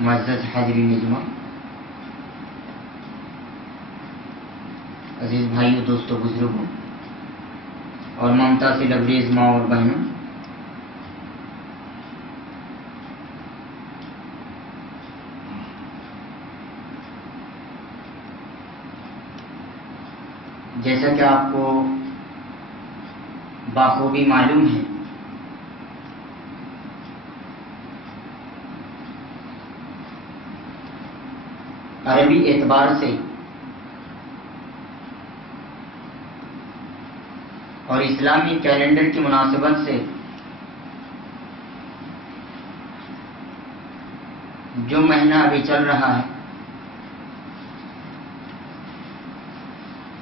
معزز حاضرین اجماع، عزیز بھائیوں، دوستوں، بزرگوں اور ممتا سے لبریز ماں اور بہنوں، جیسا کہ آپ کو بخوبی معلوم ہے، عربی اعتبار سے اور اسلامی کیلنڈر کی مناسبت سے جو مہینہ ابھی چل رہا ہے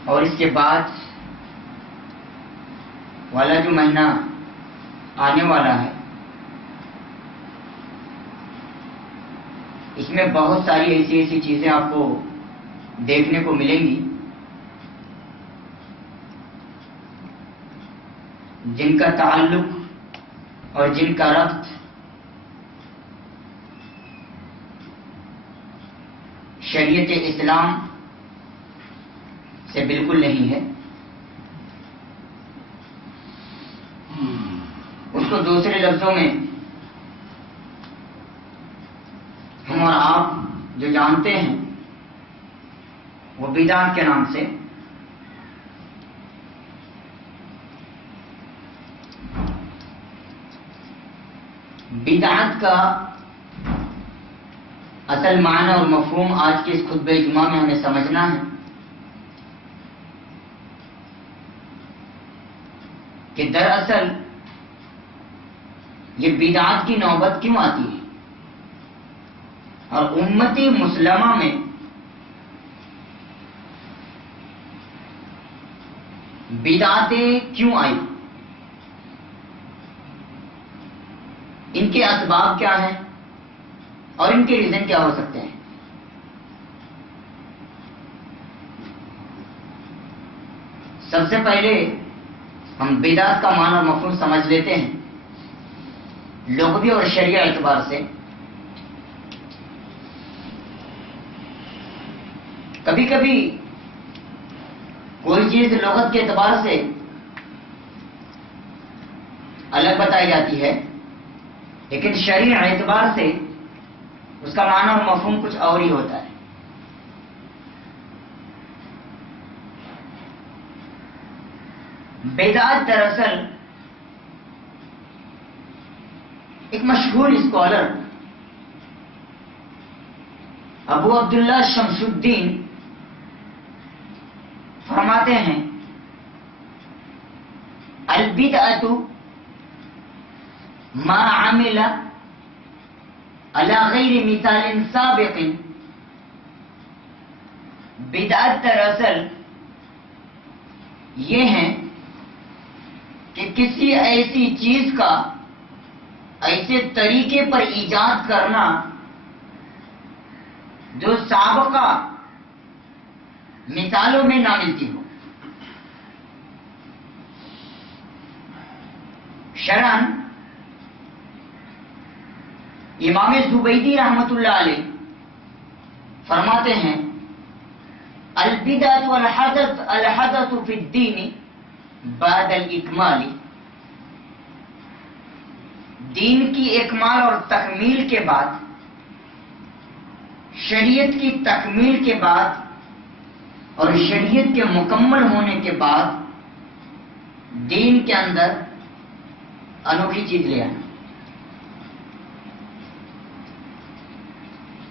اور اس کے بعد والا جو مہینہ آنے والا ہے، اس میں بہت ساری ایسی چیزیں آپ کو دیکھنے کو ملیں گی جن کا تعلق اور جن کا ربط شریعت اسلام سے بالکل نہیں ہے۔ اس کو دوسرے لفظوں میں ہم اور آپ جو جانتے ہیں وہ بدعت کے نام سے بدعت کا اصل معنی اور مفہوم آج کے اس خطبہ جمعہ میں ہمیں سمجھنا ہے کہ دراصل یہ بدعت کی نوبت کیوں آتی ہے اور امتی مسلمہ میں بدعتیں کیوں آئی، ان کے اسباب کیا ہیں اور ان کے ریزن کیا ہو سکتے ہیں۔ سب سے پہلے ہم بدعت کا معنی اور مفہوم سمجھ لیتے ہیں لغوی اور شرعی اعتبار سے۔ کبھی کبھی کوئی چیز لغت کے اعتبار سے الگ بتائی جاتی ہے، لیکن شرعی اعتبار سے اس کا معنی اور مفہوم کچھ اور ہی ہوتا ہے۔ بدعت دراصل ایک مشہور اسکالر ابو عبداللہ شمس الدین فرماتے ہیں، البدعۃ ما عمل علی غیر مثال سابق۔ بدعت دراصل یہ ہے کہ کسی ایسی چیز کا ایسے طریقے پر ایجاد کرنا جو سابقہ مثالوں میں نہ ملتی ہو۔ شرعاً امام زبیدی رحمۃ اللہ علیہ فرماتے ہیں، البدعۃ الحدث فی الدین بعد الاکمال۔ دین کی اکمال اور تکمیل کے بعد، شریعت کی تکمیل کے بعد اور شریعت کے مکمل ہونے کے بعد دین کے اندر انوکھی چیز لے آنا۔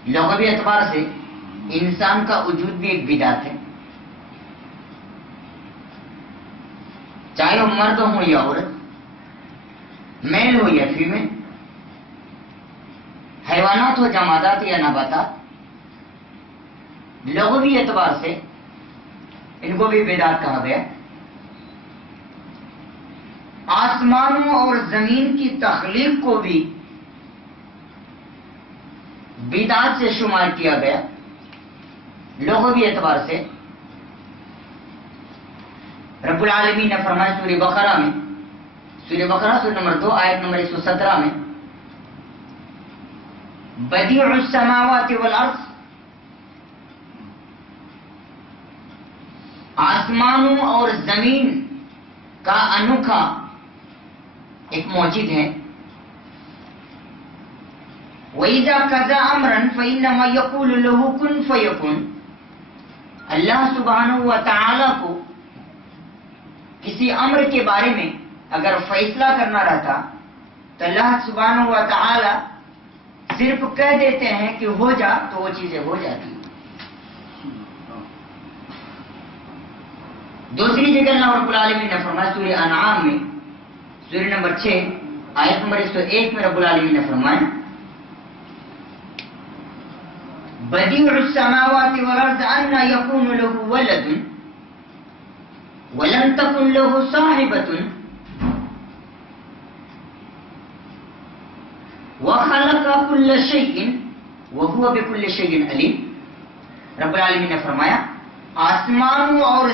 لغوی اعتبار سے انسان کا وجود بھی ایک بدعت ہے، چاہے وہ مرد ہو یا عورت، میل ہو یا فیمیل، حیوانات ہو جمادات یا نباتات، لغوی اعتبار سے ان کو بھی بدعت کہا گیا۔ آسمانوں اور زمین کی تخلیق کو بھی بدعت سے شمار کیا گیا لغوی اعتبار سے۔ رب العالمین نے فرمایا سورہ بقرہ میں، سورہ بقرہ سورہ نمبر 2 آیت نمبر 117 میں، بدیع السماوات والارض، آسمانوں اور زمین کا انوکھا ایک موجد ہے. وَإِذَا قَضَىٰ أَمْرًا فَإِنَّمَا يَقُولُ لَهُ كُن فَيَكُن. اللہ سبحانہ و تعالیٰ کو کسی امر کے بارے میں اگر فیصلہ کرنا رہتا تو اللہ سبحانہ و تعالیٰ صرف کہہ دیتے ہیں کہ ہو جا تو وہ چیزیں ہو جاتی. دوسری جگہ اللہ رب العالمین نے فرمایا سورہ انعام میں سورہ نمبر 6 آیت نمبر 101 میں رب العالمین نے فرمایا بدیع السماوات والارض انا یکون له ولد ولم تکن له صاحبة وخلق كل شيء وهو بكل شيء عليم. رب العالمین نے فرمایا آسمانوں اور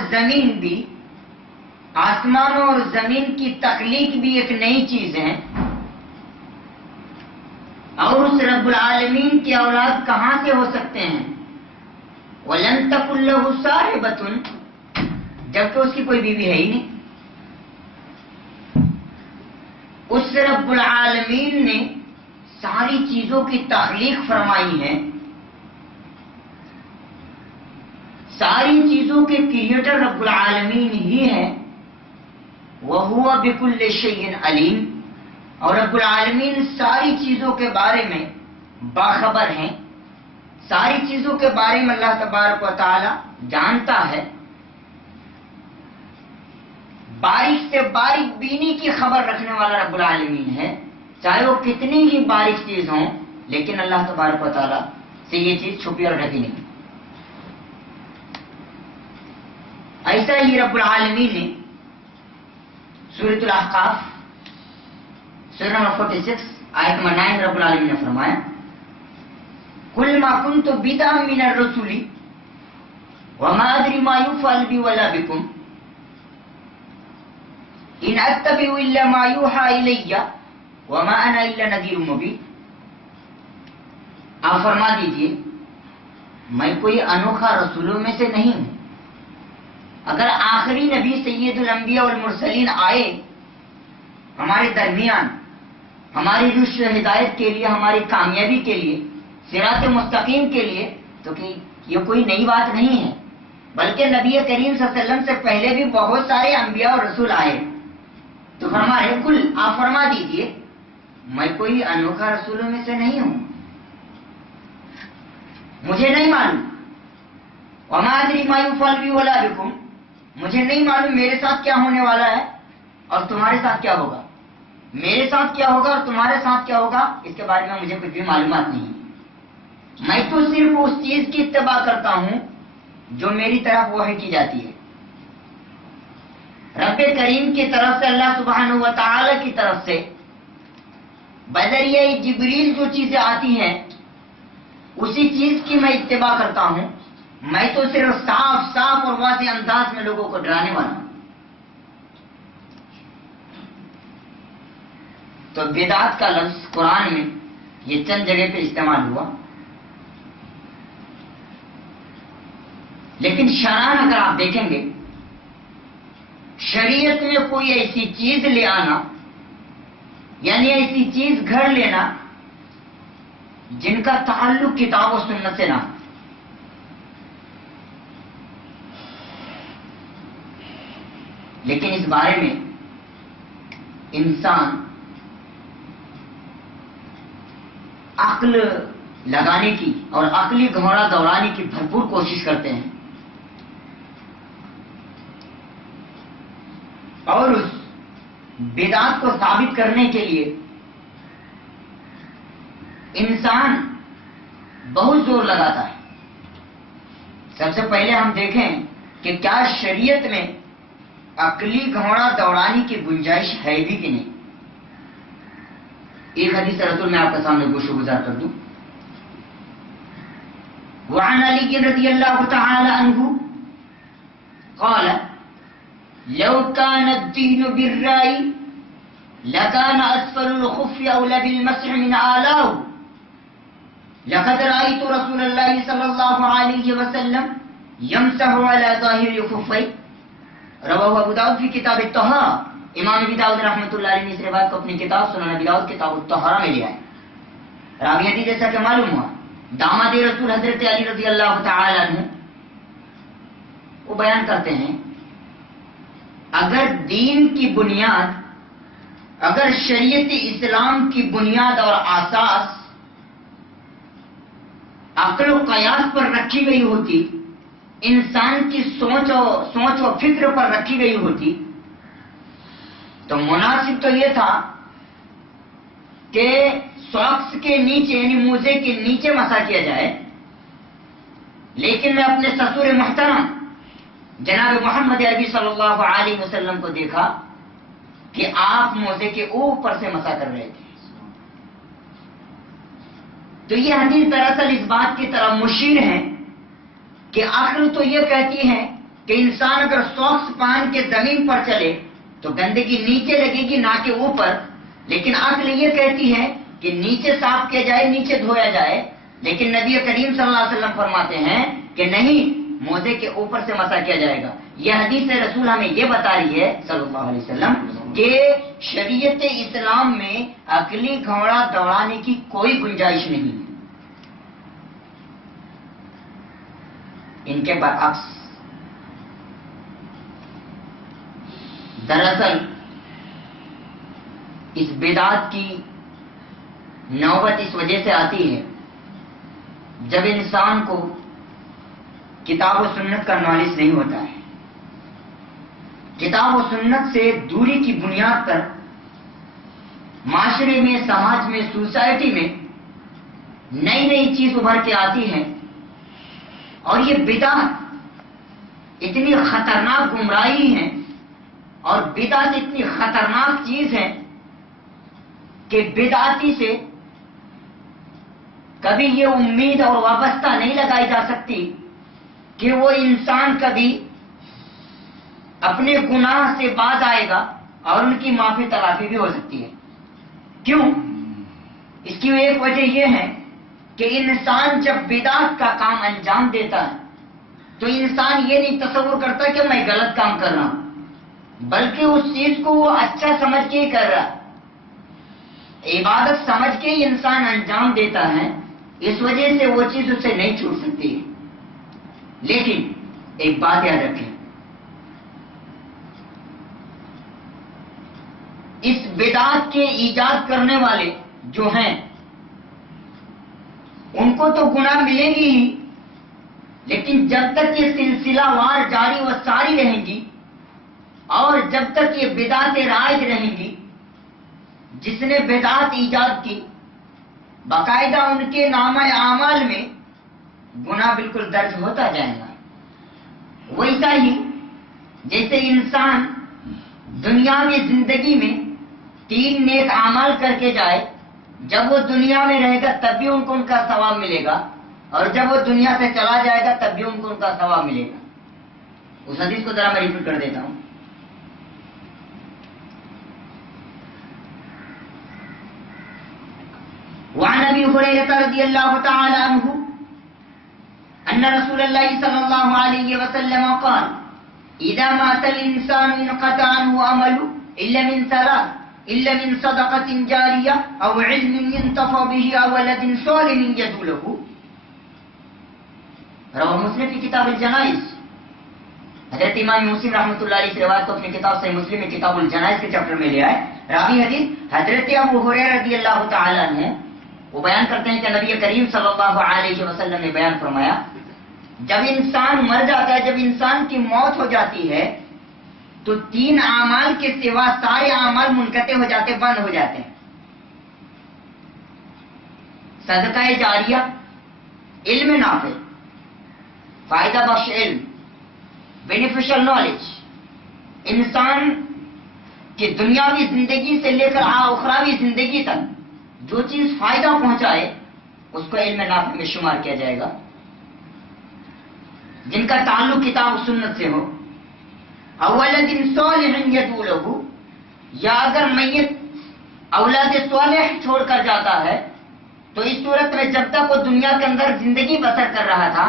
زمین کی تخلیق بھی ایک نئی چیز ہے، اور اس رب العالمین کی اولاد کہاں سے ہو سکتے ہیں؟ وَلَن تَكُن لَّهُ صَاحِبَةٌ، جبکہ اس کی کوئی بیوی ہے ہی نہیں. اس رب العالمین نے ساری چیزوں کی تخلیق فرمائی ہے، ساری چیزوں کے کریٹر رب العالمین ہی ہے. وَهُوَ بِكُلِّ شَيْءٍ عَلِيمٌ، اور رب العالمین ساری چیزوں کے بارے میں باخبر ہیں، ساری چیزوں کے بارے میں اللہ تبارک و تعالی جانتا ہے. باریک سے باریک بینی کی خبر رکھنے والا رب العالمین ہے، چاہے وہ کتنی ہی باریک چیز ہوں، لیکن اللہ تبارک و تعالی سے یہ چیز چھپی اور ڈھکی نہیں. ایسا ہی رب العالمین نے سورۃ الاحقاف سورہ نمبر 46 آیت نمبر 9 رب العالمین نے فرمایا قُلْ مَا كُنْتُ بِدْعًا مِنَ الرُّسُلِ وَمَا أَدْرِي مَا يُفْعَلُ بِي وَلَا بِكُمْ إِنْ أَتَّبِعُ إِلَّا مَا يُوحَىٰ إِلَيَّ وَمَا أَنَا إِلَّا نَذِيرٌ مُّبِينٌ. آپ فرما دیجئے میں کوئی انوکھا رسولوں میں سے نہیں ہوں. اگر آخری نبی سید الانبیاء والمرسلین آئے ہمارے درمیان ہماری رشد ہدایت کے لیے، ہماری کامیابی کے لیے، صراط مستقیم کے لیے، تو کہ یہ کوئی نئی بات نہیں ہے، بلکہ نبی کریم صلی اللہ علیہ وسلم سے پہلے بھی بہت سارے انبیاء اور رسول آئے. تو فرما رہے کل آپ فرما دیجئے میں کوئی انوکھا رسولوں میں سے نہیں ہوں، مجھے نہیں معلوم. وما ادری ما یفعل بی ولا بکم، مجھے نہیں معلوم میرے ساتھ کیا ہونے والا ہے اور تمہارے ساتھ کیا ہوگا. میرے ساتھ کیا ہوگا اور تمہارے ساتھ کیا ہوگا اس کے بارے میں مجھے کچھ بھی معلومات نہیں. میں تو صرف اس چیز کی اتباع کرتا ہوں جو میری طرف وحی کی جاتی ہے. رب کریم کی طرف سے، اللہ سبحانہ و تعالی کی طرف سے بذریعہ جبریل جو چیزیں آتی ہیں اسی چیز کی میں اتباع کرتا ہوں. میں تو صرف صاف اور واضح انداز میں لوگوں کو ڈرانے والا ہوں. تو بدعت کا لفظ قرآن میں یہ چند جگہ پہ استعمال ہوا، لیکن شرعاً اگر آپ دیکھیں گے شریعت میں کوئی ایسی چیز لے آنا، یعنی ایسی چیز گھر لینا جن کا تعلق کتاب و سنت سے نہ، لیکن اس بارے میں انسان عقل لگانے کی اور عقلی گھوڑا دوڑانے کی بھرپور کوشش کرتے ہیں، اور اس بدعت کو ثابت کرنے کے لیے انسان بہت زور لگاتا ہے. سب سے پہلے ہم دیکھیں کہ کیا شریعت میں عقلی گھوڑا دوڑانے کی گنجائش ہے بھی کہ نہیں. ایک حدیث رسول میں آپ کے سامنے گوشت گزار کر دوں. وعن علی رضی اللہ تعالی عنہ قال لو كان الدين بالرأي لكان أسفل الخف أولى بالمسح من أعلاه لقد رأيت رسول الله صلى الله عليه وسلم يمسح على ظاهر خفيه رواه ابو داؤد في کتاب الطہارہ. امام ابی داؤد رحمۃ اللہ علیہ نے اس روایت کو اپنی کتاب سنن ابی داؤد کتاب الطہارہ میں لیا ہے. راوی حدیث جیسا کہ معلوم ہوا داماد رسول حضرت علی رضی اللہ تعالی عنہ وہ بیان کرتے ہیں اگر دین کی بنیاد، اگر شریعت اسلام کی بنیاد اور اساس عقل و قیاس پر رکھی گئی ہوتی، انسان کی سوچ و فکر پر رکھی گئی ہوتی، تو مناسب تو یہ تھا کہ ساکس کے نیچے یعنی موزے کے نیچے مسا کیا جائے. لیکن میں اپنے سسور محترم جناب محمد عربی صلی اللہ علیہ وسلم کو دیکھا کہ آپ موزے کے اوپر سے مسا کر رہے تھے. تو یہ حدیث دراصل اس بات کی طرف مشیر ہے کہ عقل تو یہ کہتی ہے کہ انسان اگر ساکس پہن کے زمین پر چلے تو گندگی نیچے لگے گی نہ کہ اوپر، لیکن عقل یہ کہتی ہے کہ نیچے صاف کیا جائے، نیچے دھویا جائے. لیکن نبی کریم صلی اللہ علیہ وسلم فرماتے ہیں کہ نہیں، موزے کے اوپر سے مسا کیا جائے گا. یہ حدیث رسول ہمیں یہ بتا رہی ہے صلی اللہ علیہ وسلم کہ شریعت اسلام میں عقلی گھوڑا دوڑانے کی کوئی گنجائش نہیں ہے. ان کے برعکس دراصل اس بدعت کی نوبت اس وجہ سے آتی ہے جب انسان کو کتاب و سنت کا نالج نہیں ہوتا ہے. کتاب و سنت سے دوری کی بنیاد پر معاشرے میں، سماج میں، سوسائٹی میں نئی نئی چیز ابھر کے آتی ہے، اور یہ بدعت اتنی خطرناک گمراہی ہے اور بدعت اتنی خطرناک چیز ہے کہ بدعتی سے کبھی یہ امید اور وابستہ نہیں لگائی جا سکتی کہ وہ انسان کبھی اپنے گناہ سے باز آئے گا اور ان کی معافی تلافی بھی ہو سکتی ہے. کیوں؟ اس کی ایک وجہ یہ ہے کہ انسان جب بدعت کا کام انجام دیتا ہے تو انسان یہ نہیں تصور کرتا کہ میں غلط کام کر رہا ہوں، بلکہ اس چیز کو وہ اچھا سمجھ کے ہی کر رہا ہے، عبادت سمجھ کے ہی انسان انجام دیتا ہے. اس وجہ سے وہ چیز اسے نہیں چھوٹ سکتی. لیکن ایک بات یاد رکھیں، اس بدعت کے ایجاد کرنے والے جو ہیں ان کو تو گناہ ملے گی ہی، لیکن جب تک یہ سلسلہ وار جاری و ساری رہیں گی اور جب تک یہ بدعتیں رائج رہیں گی، جس نے بدعت ایجاد کی باقاعدہ ان کے نامہ اعمال میں گناہ بالکل درج ہوتا جائے گا. ویسا ہی جیسے انسان دنیاوی زندگی میں 3 نیک اعمال کر کے جائے، جب وہ دنیا میں رہے گا تب بھی ان کو ان کا ثواب ملے گا، اور جب وہ دنیا سے چلا جائے گا تب بھی ان کو ان کا ثواب ملے گا. اس حدیث کو ذرا میں ریپیٹ کر دیتا ہوں. وعن ابي هريره رضي الله تعالى عنه ان رسول الله صلى الله عليه وسلم قال اذا مات الانسان انقطع عنه عمله الا من 3 الا من صدقه جاريه او علم ينتفع به او ولد صالح يدعو له. رواه مسلم في کتاب الجنائز. حضرت امام مسلم رحمۃ اللہ علیہ کی روایت کو اپنی کتاب صحیح مسلم میں کتاب الجنائز کے چیپٹر میں لیا ہے. راوی حدیث حضرت ابو ہریرہ رضی اللہ تعالی عنہ وہ بیان کرتے ہیں کہ نبی کریم صلی اللہ علیہ وسلم نے بیان فرمایا جب انسان مر جاتا ہے، جب انسان کی موت ہو جاتی ہے تو 3 اعمال کے سوا سارے اعمال منقطع ہو جاتے، بند ہو جاتے ہیں. صدقہ جاریہ، علم نافع، فائدہ بخش علم، بینیفیشل نالج، انسان کی دنیاوی زندگی سے لے کر اخروی زندگی تک جو چیز فائدہ پہنچائے اس کو علم نافع میں شمار کیا جائے گا. جن کا تعلق کتاب و سنت سے ہو. اولاد صالح یدعو له، یا اگر میت اولاد صالح چھوڑ کر جاتا ہے تو اس صورت میں جب تک وہ دنیا کے اندر زندگی بسر کر رہا تھا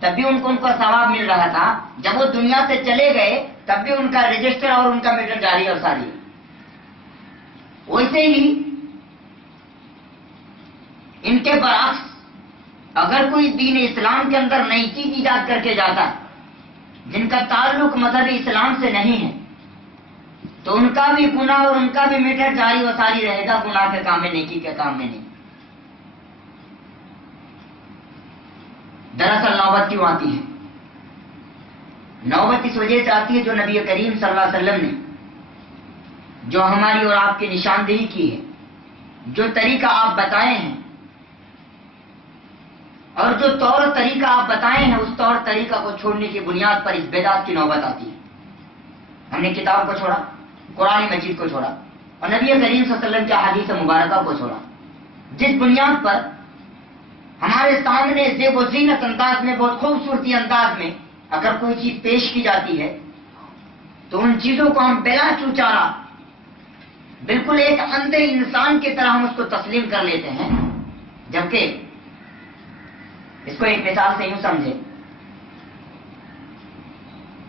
تب بھی ان کو ثواب مل رہا تھا، جب وہ دنیا سے چلے گئے تب بھی ان کا رجسٹر اور ان کا میٹر جاری اور ساری ہے۔ ویسے ہی ان کے برعکس اگر کوئی دین اسلام کے اندر نئی چیز ایجاد کر کے جاتا ہے جن کا تعلق مذہب اسلام سے نہیں ہے تو ان کا بھی گناہ اور ان کا بھی میٹر جاری و ساری رہے گا، گناہ کے کام میں، نیکی کے کام میں نہیں۔ دراصل نوبت کیوں آتی ہے؟ نوبت اس وجہ سے آتی ہے جو نبی کریم صلی اللہ علیہ وسلم نے جو ہماری اور آپ کی نشاندہی کی ہے، جو طریقہ آپ بتائے ہیں اور جو طور طریقہ آپ بتائے ہیں، اس طور طریقہ کو چھوڑنے کی بنیاد پر اس بدعت کی نوبت آتی ہے۔ ہم نے کتاب کو چھوڑا، قرآن مجید کو چھوڑا اور نبی کریم صلی اللہ علیہ وسلم کے حدیث مبارکہ کو چھوڑا، جس بنیاد پر ہمارے سامنے زیب و زینت انداز میں، بہت خوبصورتی انداز میں اگر کوئی چیز پیش کی جاتی ہے تو ان چیزوں کو ہم بلا چوچارا بالکل ایک اندھے انسان کی طرح ہم اس کو تسلیم کر لیتے ہیں، جبکہ اس کو ایک مثال سے یوں سمجھے،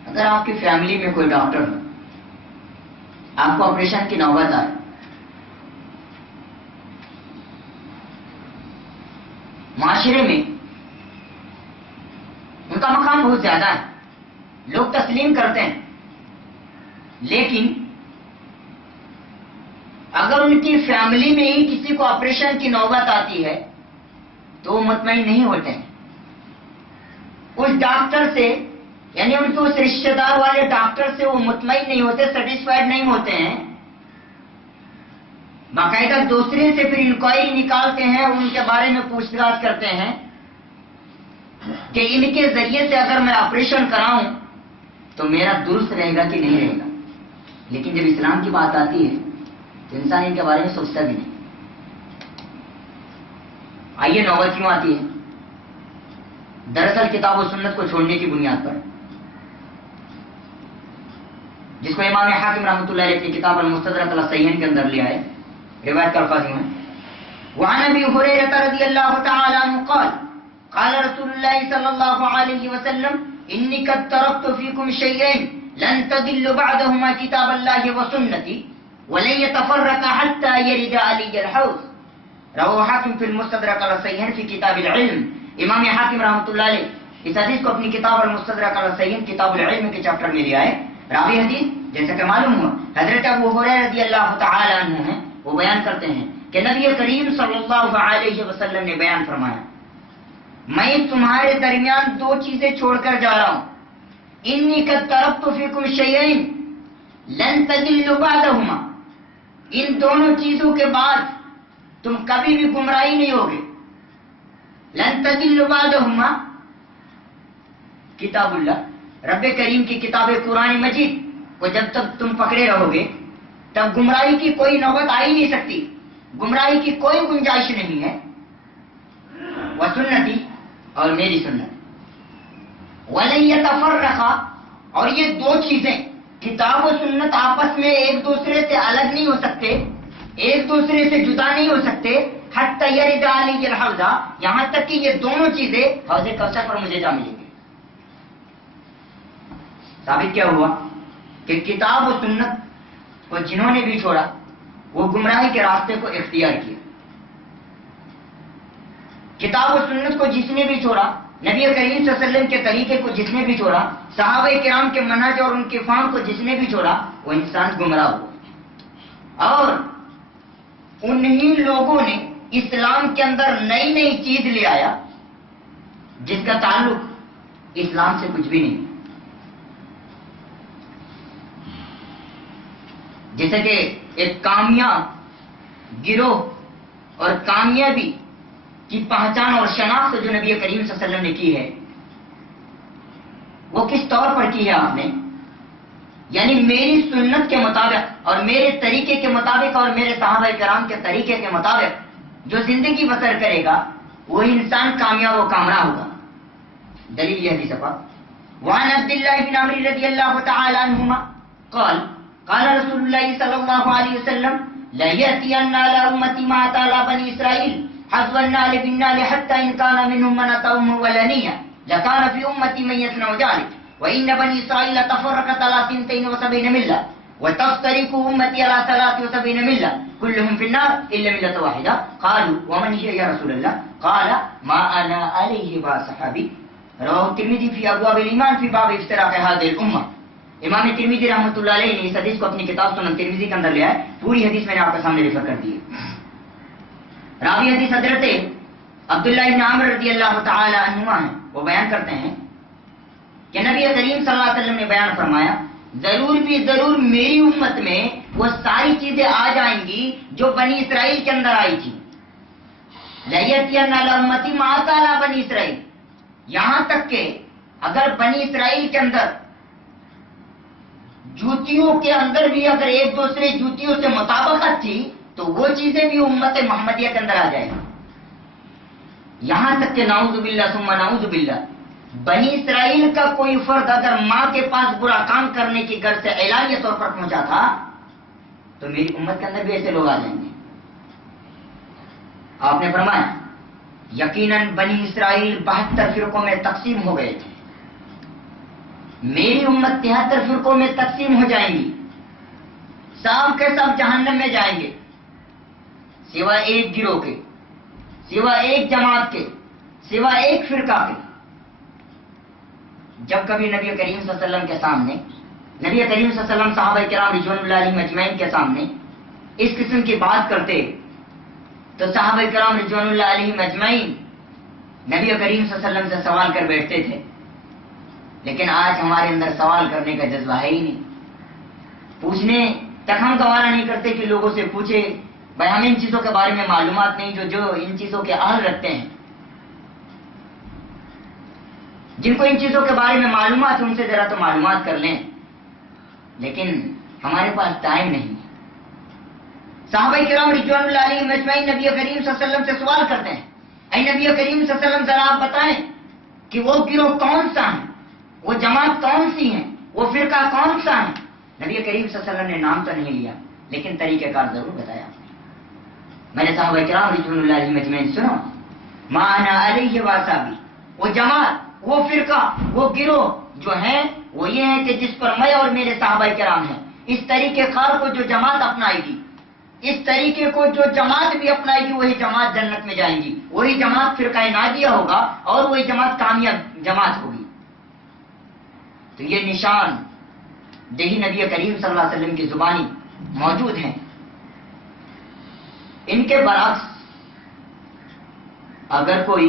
اگر آپ کی فیملی میں کوئی ڈاکٹر ہو، آپ کو آپریشن کی نوبت آئے، معاشرے میں ان کا مقام بہت زیادہ ہے، لوگ تسلیم کرتے ہیں، لیکن اگر ان کی فیملی میں ہی کسی کو آپریشن کی نوبت آتی ہے تو وہ مطمئن نہیں ہوتے ہیں اس ڈاکٹر سے، یعنی ان کے اس رشتہ دار والے ڈاکٹر سے وہ مطمئن نہیں ہوتے، سیٹسفائڈ نہیں ہوتے ہیں، باقاعدہ دوسرے سے پھر انکوائری نکالتے ہیں، ان کے بارے میں پوچھ گچھ کرتے ہیں کہ ان کے ذریعے سے اگر میں آپریشن کراؤں تو میرا درست رہے گا کہ نہیں رہے گا۔ لیکن جب اسلام کی بات آتی ہے تو انسان ان کے بارے میں سوچتا بھی نہیں۔ آئیے نوبت کیوں آتی ہے؟ دراصل کتاب و سنت کو چھوڑنے کی بنیاد پر، جس کو امام حاکم رحمۃ اللہ علیہ اپنی کتاب المستدرک علی الصحیحین کے اندر لے آئے، روایت کا الفاظ ہیں وعن ابی ہریرہ رضی اللہ تعالی عنہ قال قال رسول اللہ صلی اللہ علیہ وسلم انی قد ترکت فیکم شیئین لن تضلوا بعدهما کتاب اللہ وسنتی ولن يتفرقا حتى يرد علی الحوض رواه حاکم فی المستدرک علی الصحیحین فی کتاب العلم۔ امام حاکم رحمۃ اللہ علیہ اس حدیث کو اپنی کتاب المستدرک علی الصحیحین کتاب العلم کے چیپٹر میں لے آئے۔ راوی حدیث جیسا کہ معلوم ہوا حضرت ابو ہریرہ رضی اللہ تعالی عنہ ہیں، وہ بیان کرتے ہیں کہ نبی کریم صلی اللہ علیہ وسلم نے بیان فرمایا، میں تمہارے درمیان دو چیزیں چھوڑ کر جا رہا ہوں، انی قد ترکت فیکم شیئین لن تضلوا بعدہما، ان دونوں چیزوں کے بعد تم کبھی بھی گمراہی نہیں ہوگے۔ لن تضلوا بعدہما کتاب اللہ، رب کریم کی کتاب قرآن مجید کو جب تک تم پکڑے رہو گے تب گمراہی کی کوئی نوبت آ ہی نہیں سکتی، گمراہی کی کوئی گنجائش نہیں ہے۔ وسنتی، اور میری سنت، ولن یتفرقا، اور یہ دو چیزیں کتاب و سنت آپس میں ایک دوسرے سے الگ نہیں ہو سکتے، ایک دوسرے سے جدا نہیں ہو سکتے، حتی یرد علی الحوض، یہاں تک کہ یہ دونوں چیزیں حوض کوثر پر مجھے جا ملیں گے۔ ثابت کیا ہوا کہ کتاب و سنت کو جنہوں نے بھی چھوڑا وہ گمراہی کے راستے کو اختیار کیا۔ کتاب و سنت کو جس نے بھی چھوڑا، نبی کریم صلی اللہ علیہ وسلم کے طریقے کو جس نے بھی چھوڑا، صحابہ کرام کے منہج اور ان کے فہم کو جس نے بھی چھوڑا، وہ انسان گمراہ ہوا۔ اور انہی لوگوں نے اسلام کے اندر نئی نئی چیز لے آیا جس کا تعلق اسلام سے کچھ بھی نہیں، جیسے کہ ایک کامیاب گروہ اور کامیابی کی پہچان اور شناخت جو نبی کریم صلی اللہ علیہ وسلم نے کی ہے، وہ کس طور پر کی ہے آپ نے؟ یعنی میری سنت کے مطابق اور میرے طریقے کے مطابق اور میرے صحابہ کرام کے طریقے کے مطابق جو زندگی بسر کرے گا وہی انسان کامیاب و کامرا ہوگا۔ دلیل یہ حدیث پاک وعن عبداللہ بن عمرو رضی اللہ تعالی عنہما قال قال رسول اللہ صلی اللہ علیہ وسلم لا یأتین علی امتی ما أتى على بنی اسرائیل حسب النال بالنال حتى إن كان منهم من أتوهم ولنيا لكان في أمتي من يصنع ذلك وإن بني إسرائيل تفرقت على 72 ملة وتفترق أمتي على 73 ملة كلهم في النار إلا ملة واحدة قالوا ومن هي يا رسول الله قال ما أنا عليه وأصحابي رواه الترمذي في أبواب الإيمان في باب افتراق هذه الأمة. امام ترمذی رحمۃ اللہ علیہ نے اس حدیث کو اپنی کتاب سنن ترمذی کے اندر لیا ہے. پوری حدیث میں نے آپ کے سامنے ریفر کر دی ہے. راوی حدیث حضرت عبداللہ ابن عمر رضی اللہ تعالی عنہما ہیں. وہ بیان کرتے ہیں کہ نبی کریم صلی اللہ علیہ وسلم نے بیان فرمایا ضرور بھی ضرور میری امت میں وہ ساری چیزیں آ جائیں گی جو بنی اسرائیل کے اندر آئی تھی. امتی معاصلہ بنی اسرائیل، یہاں تک کہ اگر بنی اسرائیل کے اندر جوتیوں کے اندر بھی اگر ایک دوسرے جوتیوں سے مطابقت تھی تو وہ چیزیں بھی امت محمدیہ کے اندر آ جائیں گی. یہاں تک کہ نعوذ باللہ ثم نعوذ باللہ بنی اسرائیل کا کوئی فرد اگر ماں کے پاس برا کام کرنے کی غرض سے اعلانیہ طور پر پہنچا تھا تو میری امت کے اندر بھی ایسے لوگ آ جائیں گے. آپ نے فرمایا یقیناً بنی اسرائیل 72 فرقوں میں تقسیم ہو گئے تھے، میری امت 73 فرقوں میں تقسیم ہو جائیں گی، سب کے سب جہنم میں جائیں گے سوائے ایک گروہ کے، سوائے ایک جماعت کے، سوائے ایک فرقہ کے. جب کبھی نبی کریم صلی اللہ علیہ وسلم کے سامنے، نبی کریم صلی اللہ علیہ وسلم صحابہ کرام رضوان اللہ علیہم اجمعین کے سامنے اس قسم کی بات کرتے تو صحابہ کرام رضوان اللہ علیہم اجمعین نبی کریم صلی اللہ علیہ وسلم سے سوال کر بیٹھتے تھے. لیکن آج ہمارے اندر سوال کرنے کا جذبہ ہے ہی نہیں. پوچھنے تک ہم گوارا نہیں کرتے کہ لوگوں سے پوچھے بھائی ہمیں ان چیزوں کے بارے میں معلومات نہیں، جو ان چیزوں کے اہل رکھتے ہیں، جن کو ان چیزوں کے بارے میں معلومات ان سے ذرا تو معلومات کر لیں. لیکن ہمارے پاس ٹائم نہیں. صحابہ کرام رضوان اللہ علیہم اجمعین نبی کریم صلی اللہ علیہ وسلم سے سوال کرتے ہیں اے نبی کریم صلی اللہ علیہ وسلم ذرا آپ بتائیں کہ وہ گروہ کون سا ہے، وہ جماعت کون سی ہے، وہ فرقہ کون سا ہے. نبی کریم صلی اللہ علیہ وسلم نے نام تو نہیں لیا لیکن طریقہ کار ضرور بتایا. میں نے صحابہ کرام رضوان اللہ علیہم اجمعین سنا ما انا علیہ واصحابی، وہ جماعت، وہ فرقہ، وہ گروہ جو ہیں وہ یہ ہیں کہ جس پر میں اور میرے صحابہ کرام ہیں. اس طریقہ کار کو جو جماعت اپنائے گی، اس طریقے کو جو جماعت بھی اپنائے گی وہی جماعت جنت میں جائیں گی، وہی جماعت فرقہ ناجیہ ہوگا اور وہی جماعت کامیاب جماعت ہوگی. تو یہ نشان دہی نبی کریم صلی اللہ علیہ وسلم کی زبانی موجود ہیں. ان کے برعکس اگر کوئی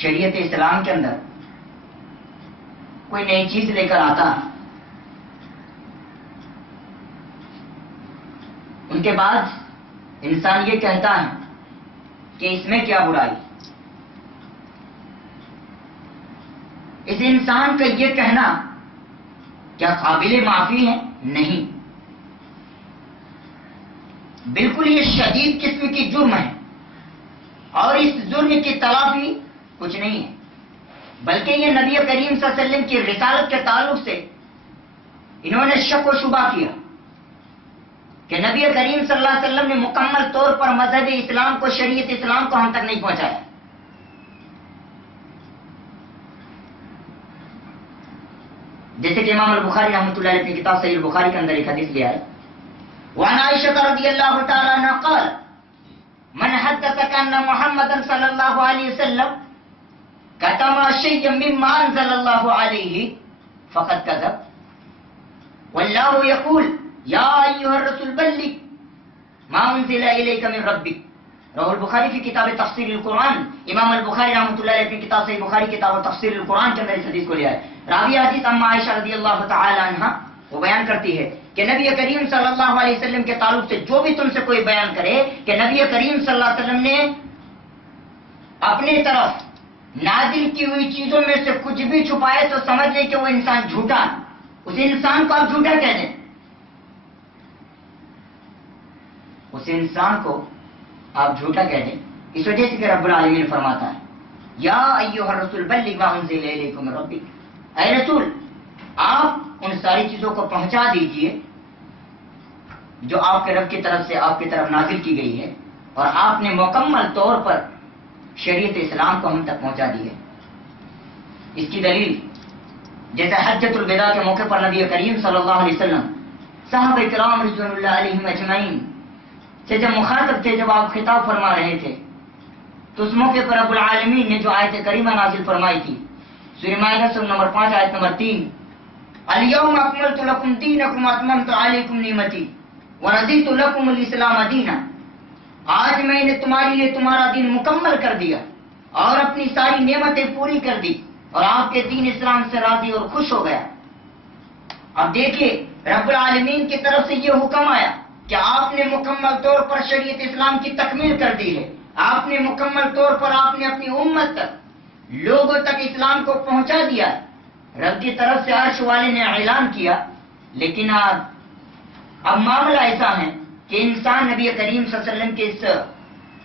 شریعت اسلام کے اندر کوئی نئی چیز لے کر آتا ان کے بعد انسان یہ کہتا ہے کہ اس میں کیا برائی. اس انسان کا یہ کہنا کیا قابل معافی ہے؟ نہیں، بالکل یہ شدید قسم کی جرم ہے اور اس جرم کی تلافی کچھ نہیں ہے، بلکہ یہ نبی کریم صلی اللہ علیہ وسلم کی رسالت کے تعلق سے انہوں نے شک و شبہ کیا کہ نبی کریم صلی اللہ علیہ وسلم نے مکمل طور پر مذہب اسلام کو، شریعت اسلام کو ہم تک نہیں پہنچایا. جیسے کہ امام البخاری رحمۃ اللہ علیہ کی کتاب صحیح البخاری کے اندر ایک حدیث لیا ہے وعن عائشہ رضی اللہ تعالی عنہا قال من حدثك ان محمدا صلی اللہ علیہ وسلم كتم شيئا مما انزل الله عليه فقد كذب والله يقول یا ایھا الرسول بلغ ما انزل الیک من ربک. رواه البخاری کی کتاب تفسیر القرآن، امام البخاری رحمۃ اللہ علیہ کی کتاب صحیح بخاری کتاب تفسیر القرآن کے اندر اس حدیث کو لیا ہے. راوی حدیث اما عائشہ رضی اللہ تعالی عنہا وہ بیان کرتی ہے کہ نبی کریم صلی اللہ علیہ وسلم کے تعلق سے جو بھی تم سے کوئی بیان کرے کہ نبی کریم صلی اللہ علیہ وسلم نے اپنی طرف نازل کی ہوئی چیزوں میں سے کچھ بھی چھپائے تو سمجھ لیں کہ وہ انسان جھوٹا ہے. اس انسان کو آپ جھوٹا کہہ دیں، اس انسان کو آپ جھوٹا کہہ دیں. اس وجہ سے کہ رب العالمین فرماتا ہے یا ایھا الرسول بلغ ما انزل الیک من ربک، اے رسول آپ ان ساری چیزوں کو پہنچا دیجئے جو آپ کے رب کی طرف سے آپ کی طرف نازل کی گئی ہے. اور آپ نے مکمل طور پر شریعت اسلام کو ہم تک پہنچا دی ہے۔ اس کی دلیل جیسے حجۃ الوداع کے موقع پر نبی کریم صلی اللہ علیہ وسلم صحابہ کرام رضوان اللہ علیہم اجمعین سے جب مخاطب تھے، جب آپ خطاب فرما رہے تھے، تو اس موقع پر رب العالمین نے جو آیت کریمہ نازل فرمائی تھی، سورہ مائدہ سورہ نمبر 5 آیت نمبر 3، الیوم اکملت لکم دینکم واتممت علیکم نعمتی ورضیت لکم الاسلام دینا، آج میں نے تمہارے لیے تمہارا دین مکمل کر دیا اور اپنی ساری نعمتیں پوری کر دی اور آپ کے دین اسلام سے راضی اور خوش ہو گیا۔ اب دیکھیے رب العالمین کی طرف سے یہ حکم آیا کہ آپ نے مکمل طور پر شریعت اسلام کی تکمیل کر دی ہے، آپ نے مکمل طور پر آپ نے اپنی امت تک، لوگوں تک اسلام کو پہنچا دیا ہے۔ رب کی طرف سے عرش والے نے اعلان کیا، لیکن اب معاملہ ایسا ہے کہ انسان نبی کریم صلی اللہ علیہ وسلم کے اس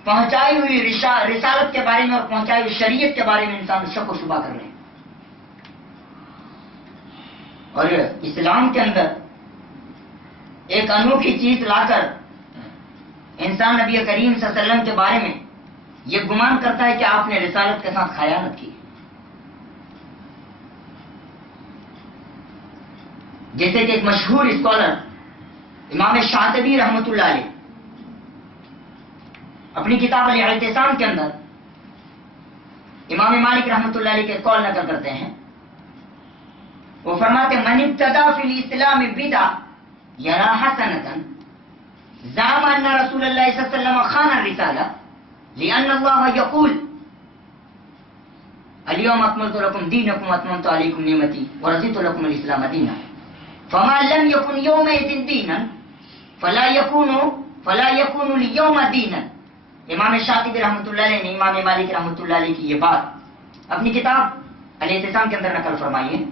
پہنچائی ہوئی رسالت کے بارے میں اور پہنچائی ہوئی شریعت کے بارے میں انسان شک و شبہ کر رہے ہیں۔ اور اسلام کے اندر ایک انوکھی چیز لا کر انسان نبی کریم صلی اللہ علیہ وسلم کے بارے میں یہ گمان کرتا ہے کہ آپ نے رسالت کے ساتھ خیانت کی، جیسے کہ ایک مشہور اسکالر امام شاطبی رحمۃ اللہ علیہ اپنی کتاب الاعتصام کے اندر امام مالک رحمۃ اللہ علیہ کے قول نقل کرتے ہیں، وہ فرماتے من ابتدا فی الاسلام بدعہ یرا حسنۃ زعم ان رسول اللہ صلی اللہ علیہ وسلم خان الرسالہ لأن اللہ یقول اليوم اکملت لکم دینکم واتممت علیکم نعمتی ورضیت لکم الاسلام دینا فما لم یکن یومئذ دینا فلا یکون اليوم دینا۔ امام شاطبی رحمۃ اللہ علیہ نے امام مالک رحمۃ اللہ علیہ کی یہ بات اپنی کتاب الاعتصام کے اندر نقل فرمائی ہے۔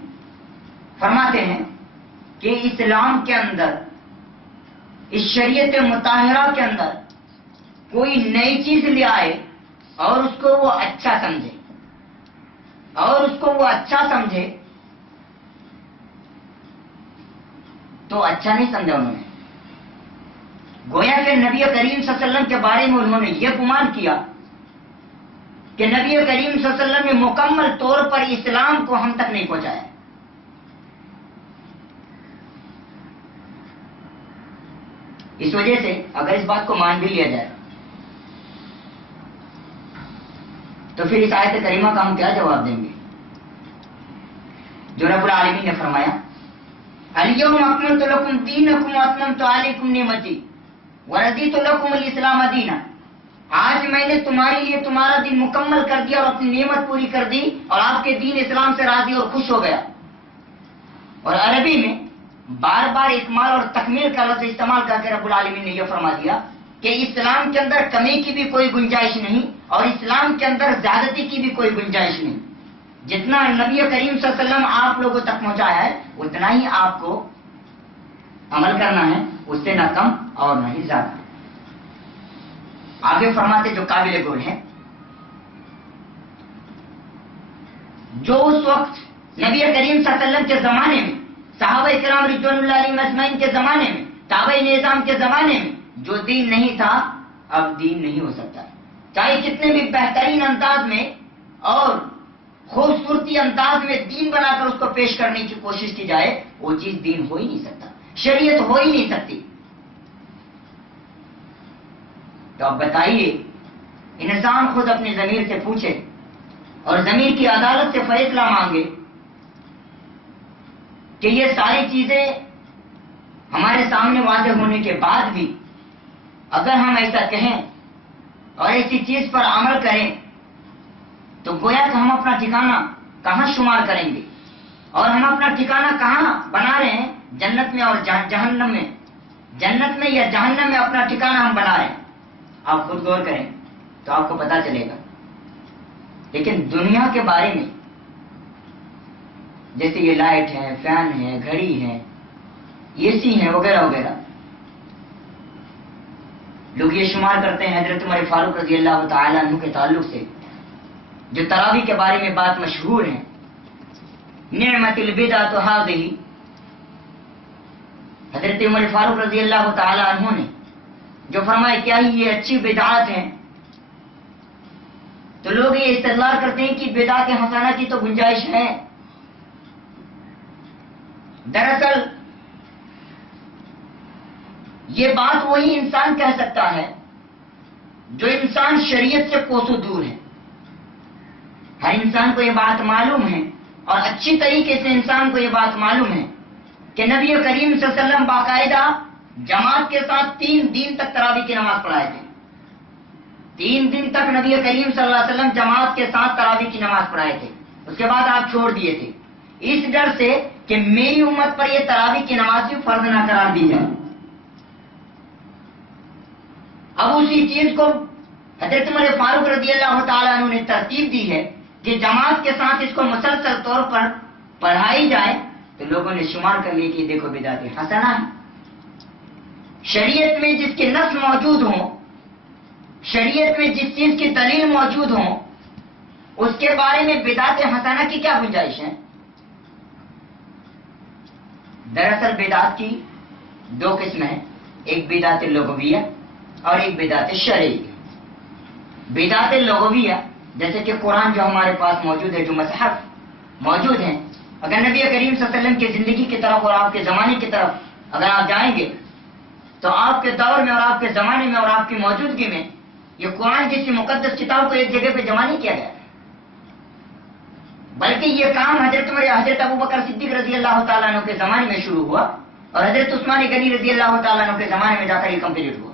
فرماتے ہیں کہ اسلام کے اندر، اس شریعت مطہرہ کے اندر کوئی نئی چیز لے آئے اور اس کو وہ اچھا سمجھے تو اچھا نہیں سمجھا انہوں نے، گویا کہ نبی کریم صلی اللہ علیہ وسلم کے بارے میں انہوں نے یہ گمان کیا کہ نبی کریم صلی اللہ علیہ وسلم نے مکمل طور پر اسلام کو ہم تک نہیں پہنچایا۔ اس وجہ سے اگر اس بات کو مان بھی لیا جائے تو پھر اس آیت کریمہ کا ہم کیا جواب دیں گے جو رب العالمین نے فرمایا الیوم اکملت لکم دینکم واتممت علیکم نعمتی ورضیت لکم الاسلام دینا، آج میں نے تمہارے لیے تمہارا دین مکمل کر دیا اور اپنی نعمت پوری کر دی اور آپ کے دین اسلام سے راضی اور خوش ہو گیا۔ اور عربی میں بار بار اکمال اور تکمیل کا لفظ استعمال کر کے رب العالمین نے یہ فرما دیا کہ اسلام کے اندر کمی کی بھی کوئی گنجائش نہیں اور اسلام کے اندر زیادتی کی بھی کوئی گنجائش نہیں۔ جتنا نبی کریم صلی اللہ علیہ وسلم آپ لوگوں تک پہنچایا ہے اتنا ہی آپ کو عمل کرنا ہے، اس سے نہ کم اور نہ ہی زیادہ۔ آگے فرماتے جو قابل غور ہیں، جو اس وقت نبی کریم صلی اللہ علیہ وسلم کے زمانے میں، صحابہ کرام رضوان اللہ علیہم اجمعین کے زمانے میں، تابعین نظام کے زمانے میں جو دین نہیں تھا اب دین نہیں ہو سکتا، چاہے کتنے بھی بہترین انداز میں اور خوبصورتی انداز میں دین بنا کر اس کو پیش کرنے کی کوشش کی جائے، وہ چیز دین ہو ہی نہیں سکتا، شریعت ہو ہی نہیں سکتی۔ تو اب بتائیے، انسان خود اپنی ضمیر سے پوچھے اور ضمیر کی عدالت سے فیصلہ مانگے کہ یہ ساری چیزیں ہمارے سامنے واضح ہونے کے بعد بھی اگر ہم ایسا کہیں اور ایسی چیز پر عمل کریں تو گویا کہ ہم اپنا ٹھکانہ کہاں شمار کریں گے اور ہم اپنا ٹھکانہ کہاں بنا رہے ہیں، جنت میں اور جہنم میں، جنت میں یا جہنم میں اپنا ٹھکانہ ہم بنا رہے ہیں۔ آپ خود غور کریں تو آپ کو پتا چلے گا۔ لیکن دنیا کے بارے میں جیسے یہ لائٹ ہے، فین ہے، گھڑی ہے، اے سی ہے وغیرہ وغیرہ، لوگ یہ شمار کرتے ہیں حضرت عمر فاروق رضی اللہ تعالیٰ عنہ کے تعلق سے جو تراویح کے بارے میں بات مشہور ہے، نعمت البدعۃ ہذہ، حضرت عمر فاروق رضی اللہ تعالیٰ عنہ نے جو فرمائے کیا ہی یہ اچھی بدعات ہیں، تو لوگ یہ استدلال کرتے ہیں کہ بدعت حسنہ کی تو گنجائش ہے۔ دراصل یہ بات وہی انسان کہہ سکتا ہے جو انسان شریعت سے کوسوں دور ہے۔ ہر انسان کو یہ بات معلوم ہے اور اچھی طریقے سے انسان کو یہ بات معلوم ہے کہ نبی کریم صلی اللہ علیہ وسلم باقاعدہ جماعت کے ساتھ 3 دن تک تراویح کی نماز پڑھائے تھے۔ 3 دن تک نبی کریم صلی اللہ علیہ وسلم جماعت کے ساتھ تراویح کی نماز پڑھائے تھے، اس کے بعد آپ چھوڑ دیے تھے، اس ڈر سے کہ میری امت پر یہ تراویح کی نماز بھی فرض نہ قرار دی جائے۔ اب اسی چیز کو حضرت عمر فاروق رضی اللہ تعالیٰ عنہ نے ترتیب دی ہے کہ جماعت کے ساتھ اس کو مسلسل طور پر پڑھائی جائے، تو لوگوں نے شمار کر لیا کہ دیکھو بدعت حسنہ ہے۔ شریعت میں جس کے نص موجود ہوں، شریعت میں جس چیز کی دلیل موجود ہوں، اس کے بارے میں بدعت حسنہ کی کیا گنجائش ہے؟ دراصل بدعت کی 2 قسمیں ہیں، ایک بدعت لغویہ اور ایک بدعت شرعی۔ بدعت لغویہ جیسے کہ قرآن جو ہمارے پاس موجود ہے، جو مصحف موجود ہیں، اگر نبی کریم صلی اللہ علیہ وسلم کی زندگی کی طرف اور آپ کے زمانے کی طرف اگر آپ جائیں گے تو آپ کے دور میں اور آپ کے زمانے میں اور آپ کی موجودگی میں یہ قرآن جیسی مقدس کتاب کو ایک جگہ پہ جمع نہیں کیا گیا، بلکہ یہ کام حضرت ابوبکر صدیق رضی اللہ تعالیٰ عنہ کے زمانے میں شروع ہوا اور حضرت عثمان غنی رضی اللہ تعالیٰ عنہ کے زمانے میں جا کر یہ کمپلیٹ ہوا۔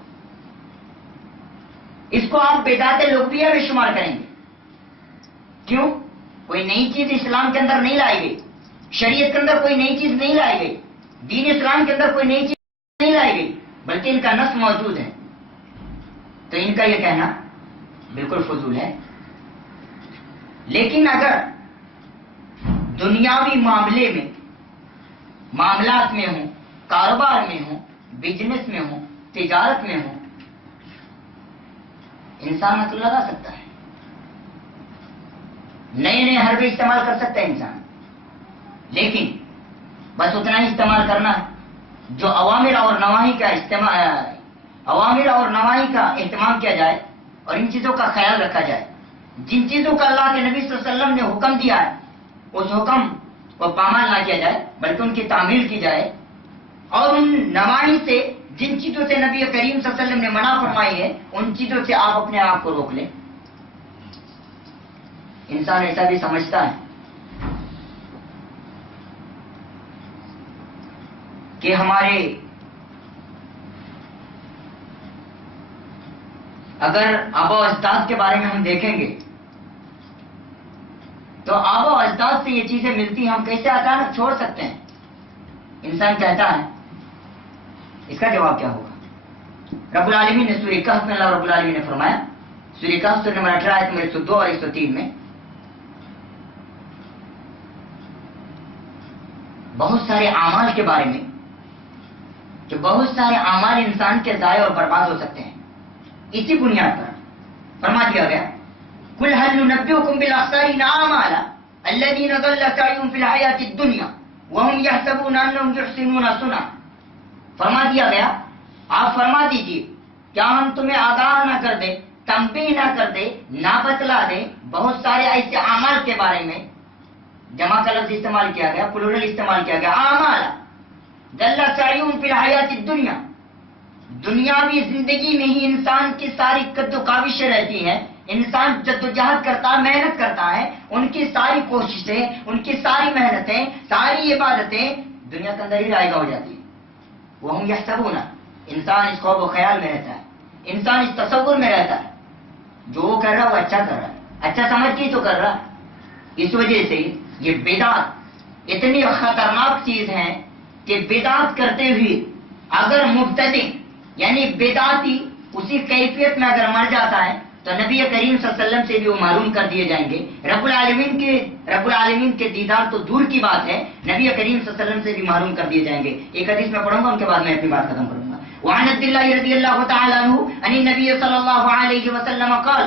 اس کو آپ بدعت لغویہ میں شمار کریں گے۔ کیوں؟ کوئی نئی چیز اسلام کے اندر نہیں لائی گئی، شریعت کے اندر کوئی نئی چیز نہیں لائی گئی، دین اسلام کے اندر کوئی نئی چیز نہیں لائی گئی، بلکہ ان کا نص موجود ہے، تو ان کا یہ کہنا بالکل فضول ہے۔ لیکن اگر دنیاوی معاملے میں، معاملات میں ہوں، کاروبار میں ہوں، بزنس میں ہوں، تجارت میں ہوں، انسان حق لگا سکتا ہے، نئے نئے حربے استعمال کر سکتا ہے انسان، لیکن بس اتنا ہی استعمال کرنا ہے جو اوامر اور نواہی کا اہتمام کیا جائے اور ان چیزوں کا خیال رکھا جائے۔ جن چیزوں کا اللہ کے نبی صلی اللہ علیہ وسلم نے حکم دیا ہے اس حکم کو پامال نہ کیا جائے بلکہ ان کی تعمیل کی جائے، اور ان نواہی سے جن چیزوں سے نبی کریم صلی اللہ علیہ وسلم نے منع فرمائی ہے ان چیزوں سے آپ اپنے آپ کو روک لیں۔ انسان ایسا بھی سمجھتا ہے کہ ہمارے اگر آبا و اجداد کے بارے میں ہم دیکھیں گے تو آبا و اجداد سے یہ چیزیں ملتی ہم کیسے اچانک چھوڑ سکتے ہیں؟ انسان کہتا ہے، اس کا جواب کیا ہوگا؟ رب العالمین نے سورہ کہف میں اللہ رب العالمین نے فرمایا، سورہ کہف سورہ نمبر 18 آیت نمبر 102 اور 103 میں بہت سارے اعمال کے بارے میں کہ بہت سارے اعمال انسان کے ضائع اور برباد ہو سکتے ہیں، اسی بنیاد پر فرما دیا گیا، قل هل ننبئكم بالاخسرین اعمالا الذین ضل سعیهم فی الحیاۃ الدنیا وهم یحسبون انهم یحسنون صنعا۔ فرما دیا گیا، آپ فرما دیجیے، کیا ہم تمہیں آگاہ نہ کر دیں، تنبیہ نہ کر دیں، نہ بتلا دیں بہت سارے ایسے اعمال کے بارے میں، جمع کا لفظ استعمال کیا گیا، پلورل استعمال کیا گیا، اعمال ضل سعیهم فی الحیاۃ الدنیا، دنیاوی زندگی میں ہی انسان کی ساری قد و کاوشیں رہتی ہیں، انسان جدوجہد کرتا ہے، محنت کرتا ہے، ان کی ساری کوششیں، ان کی ساری محنتیں، ساری عبادتیں دنیا کے اندر ہی رائگاں ہو جاتی ہیں۔ وہم یحسبون، انسان اس خوف و خیال میں رہتا ہے، انسان اس تصور میں رہتا ہے جو وہ کر رہا ہے وہ اچھا کر رہا ہے، اچھا سمجھ کے تو کر رہا ہے۔ اس وجہ سے یہ بدعت اتنی خطرناک چیز ہے کہ بدعت کرتے ہوئے اگر مبتدی یعنی بدعتی اسی کیفیت میں اگر مر جاتا ہے تو نبی کریم صلی اللہ علیہ وسلم سے بھی وہ معلوم کر دیے جائیں گے، رب العالمین کے دیدار تو دور کی بات ہے، نبی کریم صلی اللہ علیہ وسلم سے بھی معلوم کر دیے جائیں گے۔ ایک حدیث میں پڑھوں گا، ان کے بعد میں اپنی بات ختم کروں گا۔ وعن عبد اللہ رضی اللہ تعالی عنہ ان النبی صلی اللہ علیہ وسلم قال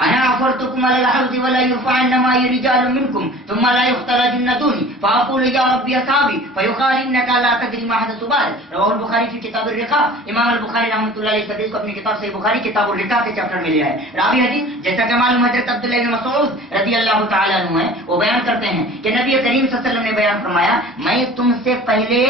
انا عفرتكم على الحوض ولا يرفعن معي رجال منكم ثم لا يختلجن دوني فاقول يا ربي اصحابي فيقال انك لا تدري ما حدث بعد. رواه البخاری فی کتاب الرقاق. امام البخاری رحمۃ اللہ علیہ حدیث کو اپنی کتاب صحیح بخاری کتاب الرقاق کے چیپٹر میں لیا ہے. راوی حدیث جیسا کہ معلوم حضرت عبداللہ بن مسعود رضی اللہ تعالیٰ عنہ ہیں، وہ بیان کرتے ہیں کہ نبی کریم صلی اللہ علیہ وسلم نے بیان فرمایا میں تم سے پہلے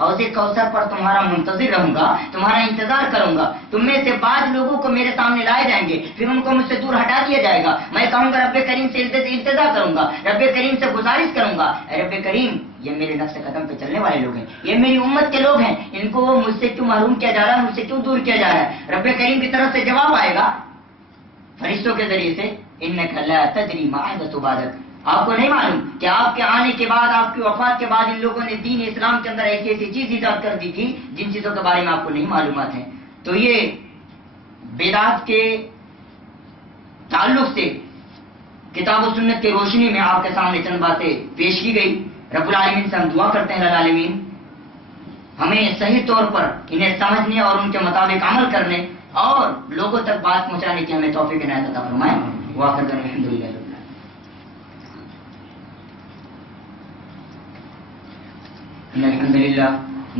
حوض کوثر پر تمہارا منتظر رہوں گا، تمہارا انتظار کروں گا. تم میں سے بعض لوگوں کو میرے سامنے لائے جائیں گے، پھر ان کو مجھ سے دور ہٹا دیا جائے گا. میں کہوں گا رب کریم سے التجا کروں گا، رب کریم سے گزارش کروں گا، اے رب کریم یہ میرے نفس قدم پہ چلنے والے لوگ ہیں، یہ میری امت کے لوگ ہیں، ان کو وہ مجھ سے کیوں محروم کیا جا رہا ہے، مجھ سے کیوں دور کیا جا رہا ہے. رب کریم کی طرف سے جواب آئے گا فرشتوں کے ذریعے سے انک لا تدری ما احدث بعدک. آپ کو نہیں معلوم کہ آپ کے آنے کے بعد، آپ کی وفات کے بعد ان لوگوں نے دین اسلام کے اندر ایسی ایسی چیز ایجاد کر دی تھی جن چیزوں کے بارے میں آپ کو نہیں معلومات ہیں. تو یہ بدعت کے تعلق سے کتاب و سنت کی روشنی میں آپ کے سامنے چند باتیں پیش کی گئی. رب العالمین سے ہم دعا کرتے ہیں رب العالمین ہمیں صحیح طور پر انہیں سمجھنے اور ان کے مطابق عمل کرنے اور لوگوں تک بات پہنچانے کی ہمیں توفیق عنایت عطا فرمائے. وآخر دعوانا الحمدللہ. إن الحمد لله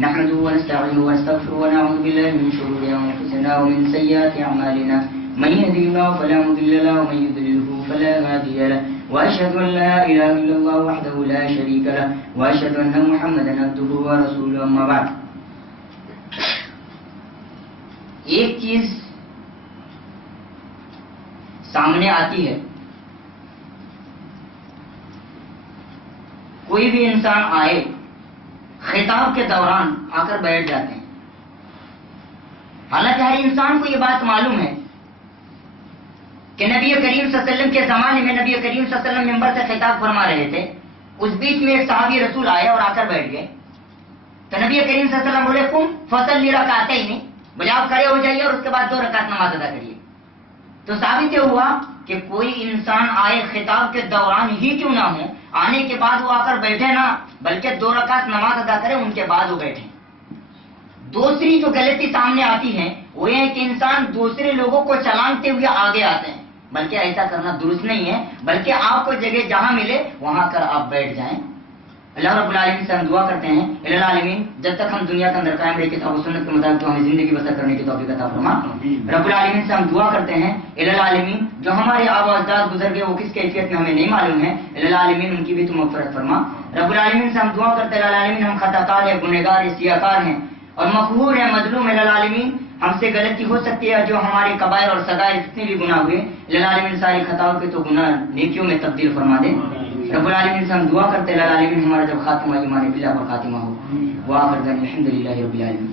نحمده ونستعينه ونستغفره ونعوذ بالله من شرور أنفسنا ومن سيئات أعمالنا من يهده الله فلا مضل له ومن يضلله فلا هادي له وأشهد أن لا إله إلا الله وحده لا شريك له وأشهد أن محمدا عبده ورسوله. أما بعد، ایک چیز سامنے آتی ہے، کوئی بھی انسان آئے خطاب کے دوران آ کر بیٹھ جاتے ہیں. حالانکہ ہر انسان کو یہ بات معلوم ہے کہ نبی کریم صلی اللہ علیہ وسلم کے زمانے میں نبی کریم صلی اللہ علیہ وسلم منبر سے خطاب فرما رہے تھے. اس بیچ میں ایک صحابی رسول آئے اور آ کر بیٹھ گئے. تو نبی کریم صلی اللہ علیہ وسلم بولے قم فصلی رکعتین، بولے آپ کھڑے ہو جائیے اور اس کے بعد 2 رکعت نماز ادا کریے. تو ثابت یہ ہوا کہ کوئی انسان آئے خطاب کے دوران ہی کیوں نہ ہو، آنے کے بعد وہ آ کر بیٹھے نہ، بلکہ 2 رکعت نماز ادا کرے ان کے بعد وہ بیٹھے. دوسری جو غلطی سامنے آتی ہے وہ یہ ہے کہ انسان دوسرے لوگوں کو چلانتے ہوئے آگے آتے ہیں، بلکہ ایسا کرنا درست نہیں ہے، بلکہ آپ کو جگہ جہاں ملے وہاں کر آپ بیٹھ جائیں. اللہ رب العالمین سے ہم دعا کرتے ہیں الہ العالمین جب تک ہم دنیا کے اندر قائم رہے کتاب و سنت کے مطابق ہمیں زندگی بسر کرنے کی توفیق عطا فرما. رب العالمین سے ہم دعا کرتے ہیں الہ العالمین جو ہمارے آبا اجداد گزر گئے وہ کس کیفیت میں ہمیں نہیں معلوم ہے، الہ العالمین ان کی بھی تو مغفرت فرما. رب العالمین سے ہم دعا کرتے ہیں الہ العالمین ہم خطا کار ہیں، گنہگار ہیں، سیاکار ہیں اور مقہور ہیں، مظلوم ہیں. الہ العالمین ہم سے غلطی ہو سکتی ہے، جو ہمارے کبائر اور صغائر جتنے بھی گناہ ہوئے الہ العالمین ساری خطاؤں کے تو گناہ نیکیوں میں تبدیل فرما دے. رب العالمین سے ہم دعا کرتے ہیں الہ العالمین ہمارا جب خاتمہ ایمان باللہ پر خاتمہ ہو. وآخر دعوانا الحمدللہ رب العالمین.